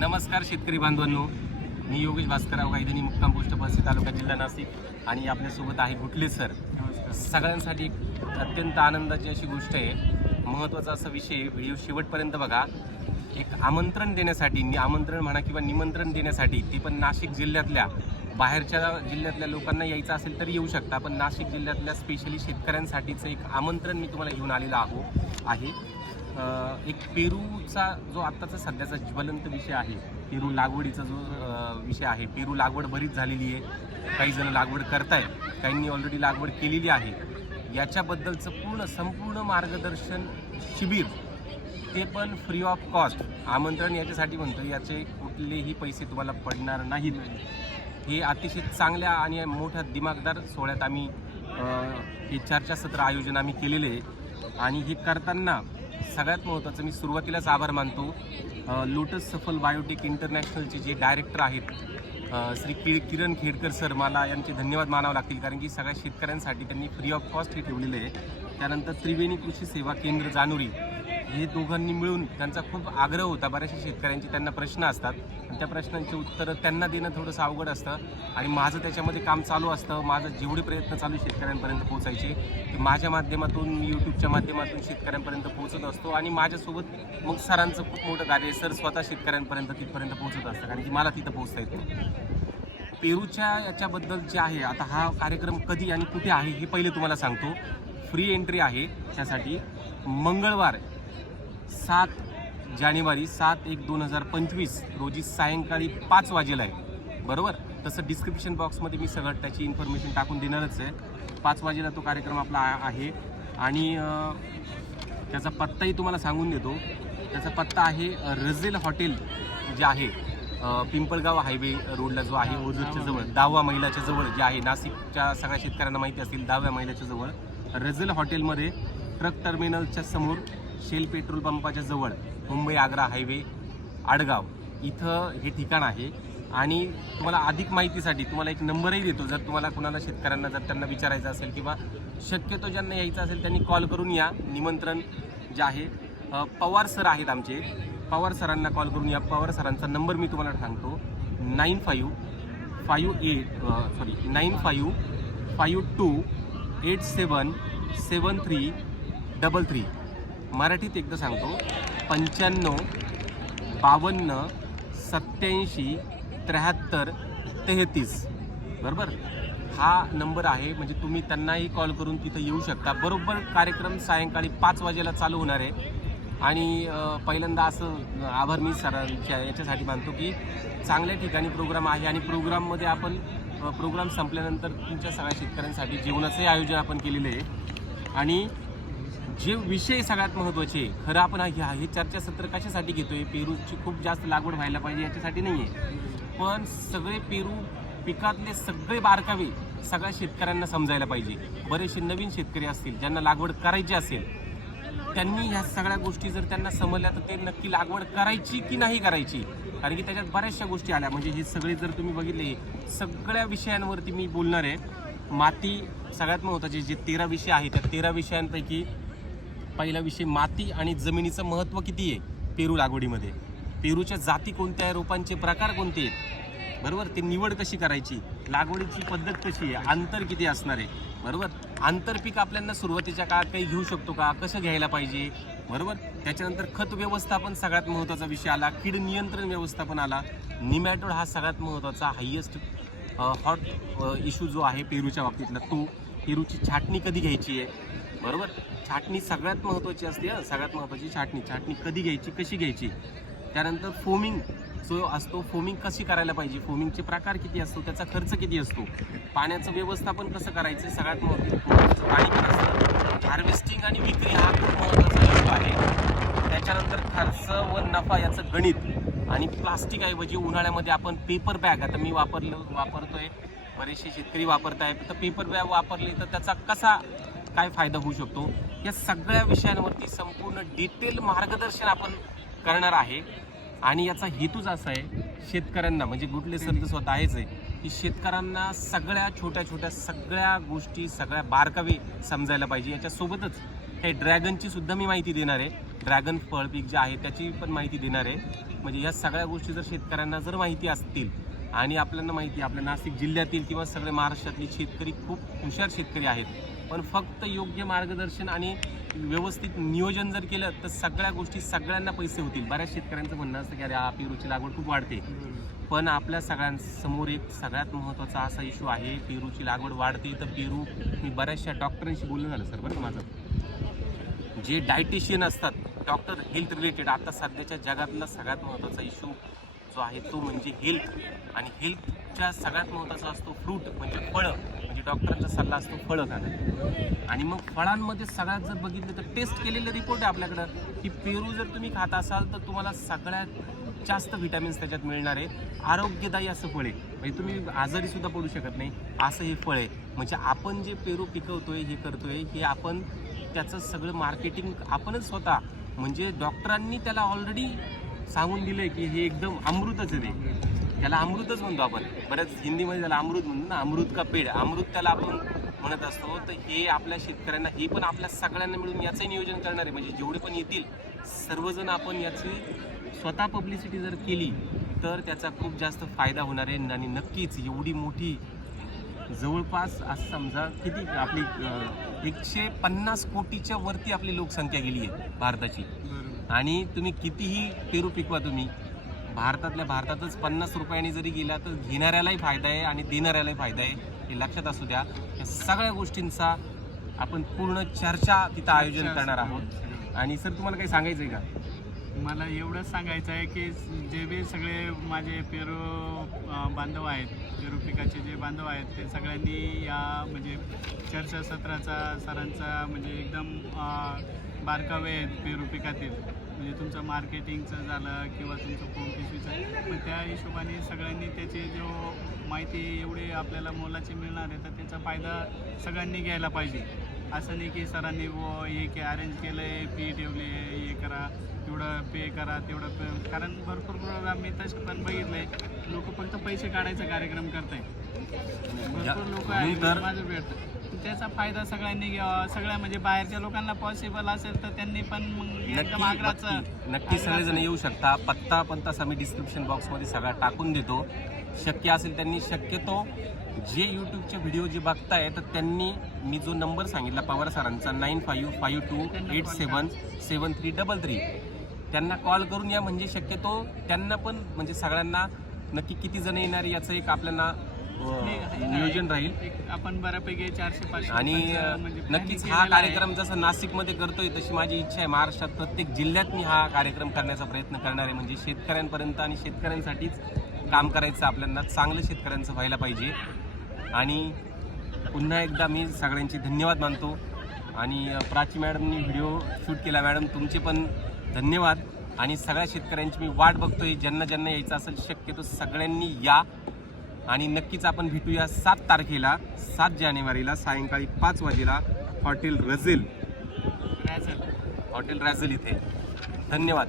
नमस्कार शेतकरी बांधवांनो. मी योगेश भास्करराव गायधनी मुक्काम पोस्ट पळशी तालुका जिल्हा नाशिक आणि आपल्यासोबत आहे गुटले सर. सगळ्यांसाठी एक अत्यंत आनंदाची अशी गोष्ट आहे. महत्त्वाचा असा विषय व्हिडिओ शेवटपर्यंत बघा. एक आमंत्रण देण्यासाठी आमंत्रण म्हणा किंवा निमंत्रण देण्यासाठी ते पण नाशिक जिल्ह्यातल्या बाहेरच्या जिल्ह्यातल्या लोकांना यायचं असेल तर येऊ शकता. पण नाशिक जिल्ह्यातल्या स्पेशली शेतकऱ्यांसाठीचं एक आमंत्रण मी तुम्हाला घेऊन आलेलं आहो आहे. एक पेरूचा जो आत्ताचा सध्याचा ज्वलंत विषय आहे पेरू लागवडीचा जो विषय आहे पेरू लागवड बरीच झालेली आहे. काही जण लागवड करतायत काहींनी ऑलरेडी लागवड केलेली आहे. याच्याबद्दलचं पूर्ण संपूर्ण मार्गदर्शन शिबिर ते पण फ्री ऑफ कॉस्ट आमंत्रण याच्यासाठी म्हणतो याचे कुठलेही पैसे तुम्हाला पडणार नाहीत. हे अतिशय चांगल्या आणि मोठ्या दिमागदार सोहळ्यात आम्ही हे चर्चासत्र आयोजन आम्ही केलेले आहे. आणि हे करताना सगळ्यात महत्त्वाचं मी सुरुवातीलाच आभार मानतो. लोटस सफल बायोटेक इंटरनॅशनलचे जे डायरेक्टर आहेत श्री कि किरण खेडकर सर मला यांचे धन्यवाद मानावं लागतील कारण की सगळ्या शेतकऱ्यांसाठी त्यांनी फ्री ऑफ कॉस्ट हे ठेवलेले आहे. त्यानंतर त्रिवेणी कृषी सेवा केंद्र जानोरी हे दोघांनी मिळून त्यांचा खूप आग्रह होता. बऱ्याचशा शेतकऱ्यांचे त्यांना प्रश्न असतात. आणि त्या प्रश्नांची उत्तरं त्यांना देणं थोडंसं अवघड असतं. आणि माझं त्याच्यामध्ये काम चालू असतं. माझं जेवढे प्रयत्न चालू आहे शेतकऱ्यांपर्यंत पोहोचायचे ते माझ्या माध्यमातून मी यूट्यूबच्या माध्यमातून शेतकऱ्यांपर्यंत पोहोचत असतो. आणि माझ्यासोबत मग सरांचं खूप मोठं कार्य सर स्वतः शेतकऱ्यांपर्यंत तिथपर्यंत पोहोचत असतं कारण की मला तिथं पोहोचता येत पेरूच्या याच्याबद्दल जे आहे आता हा कार्यक्रम कधी आणि कुठे आहे हे पहिले तुम्हाला सांगतो. फ्री एंट्री आहे त्यासाठी मंगळवार सात जानेवारी सात एक दोन हजार पंचवीस रोजी सायंकाळी पाच वाजेला आहे. बरोबर? तसं डिस्क्रिप्शन बॉक्समध्ये मी सगळं त्याची इन्फॉर्मेशन टाकून देणारच आहे. पाच वाजेला तो कार्यक्रम आपला आहे. आणि त्याचा पत्ताही तुम्हाला सांगून देतो. त्याचा पत्ता आहे रझेल हॉटेल जे आहे पिंपळगाव हायवे रोडला जो आहे ओझरच्या जवळ दहाव्या महिलाच्या जवळ जे आहे नाशिकच्या सगळ्या शेतकऱ्यांना माहिती असतील दहाव्या महिलाच्या जवळ रझेल हॉटेलमध्ये ट्रक टर्मिनलच्या समोर शेल पेट्रोल पंपाच्या जवळ मुंबई आग्रा हायवे आडगाव इथं हे ठिकाण आहे. आणि तुम्हाला अधिक माहितीसाठी तुम्हाला एक नंबरही देतो. जर तुम्हाला कुणाला शेतकऱ्यांना जर त्यांना विचारायचं असेल किंवा शक्यतो ज्यांना यायचं असेल त्यांनी कॉल करून या. निमंत्रण जे आहे पवार सर आहेत आमचे. पवार सरांना कॉल करून या. पवार सरांचा नंबर मी तुम्हाला सांगतो. Nine five five eight sorry nine five five two eight seven seven three double three. मराठीत एकदा सांगतो. पंच्याण्णव बावन्न सत्याऐंशी त्र्याहत्तर तेहतीस. बरोबर? हा नंबर आहे. म्हणजे तुम्ही त्यांनाही कॉल करून तिथं येऊ शकता. बरोबर कार्यक्रम सायंकाळी पाच वाजेला चालू होणार आहे. आणि पहिल्यांदा असं आभार मी सरांच्या याच्यासाठी मानतो की चांगल्या ठिकाणी प्रोग्राम आहे आणि प्रोग्राममध्ये आपण प्रोग्राम संपल्यानंतर तुमच्या सगळ्या शेतकऱ्यांसाठी जेवणाचंही आयोजन आपण केलेलं आहे. आणि जे विषय सगळ्यात महत्त्वाचे खरं आपण हे हे चर्चासत्र कशासाठी घेतोय? पेरूची खूप जास्त लागवड व्हायला पाहिजे याच्यासाठी नाही आहे पण सगळे पेरू पिकातले सगळे बारकावे सगळ्या शेतकऱ्यांना समजायला पाहिजे. बरेचसे नवीन शेतकरी असतील ज्यांना लागवड करायची असेल त्यांनी ह्या सगळ्या गोष्टी जर त्यांना समजल्या तर ते नक्की लागवड करायची की नाही करायची? कारण की त्याच्यात बऱ्याचशा गोष्टी आल्या. म्हणजे हे सगळे जर तुम्ही बघितले सगळ्या विषयांवरती मी बोलणार आहे. माती सगळ्यात महत्त्वाचे जे तेरा विषय आहेत त्या तेरा विषयांपैकी पहिला विषय माती आणि जमिनीचं महत्त्व किती आहे? पेरू लागवडीमध्ये. पेरूच्या जाती कोणत्या आहे? रोपांचे प्रकार कोणते आहेत? बरोबर? ते निवड कशी करायची? लागवडीची पद्धत कशी आहे? अंतर किती असणार आहे? बरोबर? आंतरपीक आपल्याला सुरुवातीच्या काळात काही घेऊ शकतो का? कसं घ्यायला पाहिजे? बरोबर? त्याच्यानंतर खत व्यवस्थापन सगळ्यात महत्त्वाचा विषय आला. कीड नियंत्रण व्यवस्थापन आला. निमॅटोड हा सगळ्यात महत्त्वाचा हायेस्ट हॉट इश्यू जो आहे पेरूच्या बाबतीतला. तो पेरूची छाटणी कधी घ्यायची आहे? बरोबर? छाटणी सगळ्यात महत्त्वाची असते सगळ्यात महत्त्वाची छाटणी. छाटणी कधी घ्यायची कशी घ्यायची? त्यानंतर फोमिंग जो असतो फोमिंग कशी करायला पाहिजे? फोमिंगचे प्रकार किती असतो? त्याचा खर्च किती असतो? पाण्याचं व्यवस्थापन कसं करायचं? सगळ्यात महत्त्वाचं पाणी असतं. हार्वेस्टिंग आणि विक्री हा खूप महत्त्वाचा विषय आहे. त्याच्यानंतर खर्च व नफा याचं गणित आणि प्लास्टिक ऐवजी उन्हाळ्यामध्ये आपण पेपर बॅग आता मी वापरलं वापरतोय. बरेचसे शेतकरी वापरतायत. तर पेपर बॅग वापरली तर त्याचा कसा काय फायदा होऊ शकतो? या सगळ्या विषयांवरती संपूर्ण डिटेल मार्गदर्शन आपण करणार आहे. आणि याचा हेतूच असा आहे शेतकऱ्यांना म्हणजे गुटले सर तर स्वतः आहेच आहे की शेतकऱ्यांना सगळ्या छोट्या छोट्या सगळ्या गोष्टी सगळ्या बारकावे समजायला पाहिजे. याच्यासोबतच हे ड्रॅगनची सुद्धा मी माहिती देणार आहे. ड्रॅगन फळ पीक जे आहे त्याची पण माहिती देणार आहे. म्हणजे या सगळ्या गोष्टी जर शेतकऱ्यांना जर माहिती असतील आणि आपल्याला माहिती आहे, आपल्या नाशिक जिल्ह्यातील किंवा सगळे महाराष्ट्रातले शेतकरी खूप हुशार शेतकरी आहेत. पण फक्त योग्य मार्गदर्शन आणि व्यवस्थित नियोजन जर केलं तर सगळ्या गोष्टी सगळ्यांना पैसे होतील. बऱ्याच शेतकऱ्यांचं म्हणणं असतं की अरे पेरूची लागवड खूप वाढते. पण आपल्या सगळ्यांसमोर एक सगळ्यात महत्त्वाचा असा इशू आहे पेरूची लागवड वाढते तर पेरू मी बऱ्याचशा डॉक्टरांशी बोलणं झालं सर बरं का माझं? जे डायटिशियन असतात डॉक्टर हेल्थ रिलेटेड आता सध्याच्या जगातला सगळ्यात महत्त्वाचा इशू जो आहे तो म्हणजे हेल्थ आणि हेल्थच्या सगळ्यात महत्त्वाचा असतो फ्रूट म्हणजे फळं. डॉक्टरांचा सल्ला असतो फळं खाणं. आणि मग फळांमध्ये सगळ्यात जर बघितलं तर टेस्ट केलेले रिपोर्ट आहे आपल्याकडं की पेरू जर तुम्ही खात असाल तर तुम्हाला सगळ्यात जास्त व्हिटॅमिन्स त्याच्यात मिळणार. आहे आरोग्यदायी असं फळ आहे. म्हणजे तुम्ही आजारी सुद्धा पडू शकत नाही. असं हे फळ आहे. म्हणजे आपण जे पेरू पिकवतोय हे करतोय हे आपण त्याचं सगळं मार्केटिंग आपणच स्वतः. म्हणजे डॉक्टरांनी त्याला ऑलरेडी सांगून दिलं आहे की हे एकदम अमृतच आहे त्याला अमृतच म्हणतो आपण. बऱ्याच हिंदीमध्ये त्याला अमृत म्हणतो ना अमृत का पेड अमृत त्याला आपण म्हणत असतो. तर हे आपल्या शेतकऱ्यांना हे पण आपल्या सगळ्यांना मिळून याचंही नियोजन करणार आहे. म्हणजे जेवढे पण येतील सर्वजण आपण याची स्वतः पब्लिसिटी जर केली तर त्याचा खूप जास्त फायदा होणार आहे. आणि नक्कीच एवढी मोठी जवळपास असं समजा किती आपली एकशे पन्नास कोटीच्या वरती आपली लोकसंख्या गेली आहे भारताची. आणि तुम्ही कितीही पेरू पिकवा तुम्ही भारतातल्या भारतातच पन्नास रुपयांनी जरी गेला तर घेणाऱ्यालाही फायदा आहे आणि देणाऱ्यालाही फायदा आहे. हे लक्षात असू द्या. या सगळ्या गोष्टींचा आपण पूर्ण चर्चा तिथं आयोजन करणार आहोत. आणि सर तुम्हाला काही सांगायचं आहे का? मला एवढंच सांगायचं आहे की जे बी सगळे माझे पेरू बांधव आहेत पेरू पिकाचे जे बांधव आहेत ते सगळ्यांनी या म्हणजे चर्चासत्राचा सरांचा म्हणजे एकदम बारकावे आहेत पेरू पिकातील. म्हणजे तुमचं मार्केटिंगचं झालं किंवा तुमचं फोन पिशवीचं पण त्या हिशोबाने सगळ्यांनी त्याची जो माहिती एवढी आपल्याला मोलाची मिळणार आहे तर त्याचा फायदा सगळ्यांनी घ्यायला पाहिजे. असं नाही की सरांनी वो हे के अरेंज केलं आहे फी ठेवली आहे हे करा तेवढं पे करा तेवढं पे कारण भरपूर प्रोग्राम मी तसे पण बघितले. लोक फक्त पैसे काढायचा कार्यक्रम करताय भरपूर लोक आहेत माझं भेट त्याचा फायदा सगळ्यांनी घ्यावा सगळ्या म्हणजे बाहेरच्या लोकांना पॉसिबल असेल तर त्यांनी पण मग एकदम नक्की आग्राचं नक्की नक्की सगळेजण येऊ शकता. पत्ता पण तसा मी डिस्क्रिप्शन बॉक्समध्ये सगळा टाकून देतो. शक्य असेल त्यांनी शक्यतो जे यूट्यूबचे व्हिडिओ जे बघताय तर त्यांनी मी जो नंबर सांगितला पवार सरांचा nine five five two eight seven seven three double three त्यांना कॉल करून या म्हणजे शक्यतो त्यांना पण म्हणजे सगळ्यांना नक्की किती जण येणार याचं एक आपल्याला नियोजन राहील. आपण बऱ्यापैकी चारशे पाचशे आणि लोकांचं म्हणजे नक्कीच planning हा केलेलं आहे. कार्यक्रम जसा नाशिकमध्ये करतोय तशी माझी इच्छा आहे. महाराष्ट्रात प्रत्येक जिल्ह्यात मी हा कार्यक्रम करण्याचा प्रयत्न करणार आहे. म्हणजे शेतकऱ्यांपर्यंत आणि शेतकऱ्यांसाठीच काम करायचं आपल्याला चांगलं शेतकऱ्यांचं व्हायला पाहिजे. आणि पुन्हा एकदा मी सगळ्यांचे धन्यवाद मानतो. आणि अं, प्राची मॅडमनी व्हिडिओ शूट केला. मॅडम तुमचे पण धन्यवाद. आणि सगळ्या शेतकऱ्यांची मी वाट बघतोय. ज्यांना ज्यांना यायचं असेल शक्यतो सगळ्यांनी या. आणि नक्कीच आपण भेटूया सात तारखेला सात जानेवारीला सायंकाळी पाच वाजेला हॉटेल रझेल. हॉटेल रॅझेल इथे. धन्यवाद.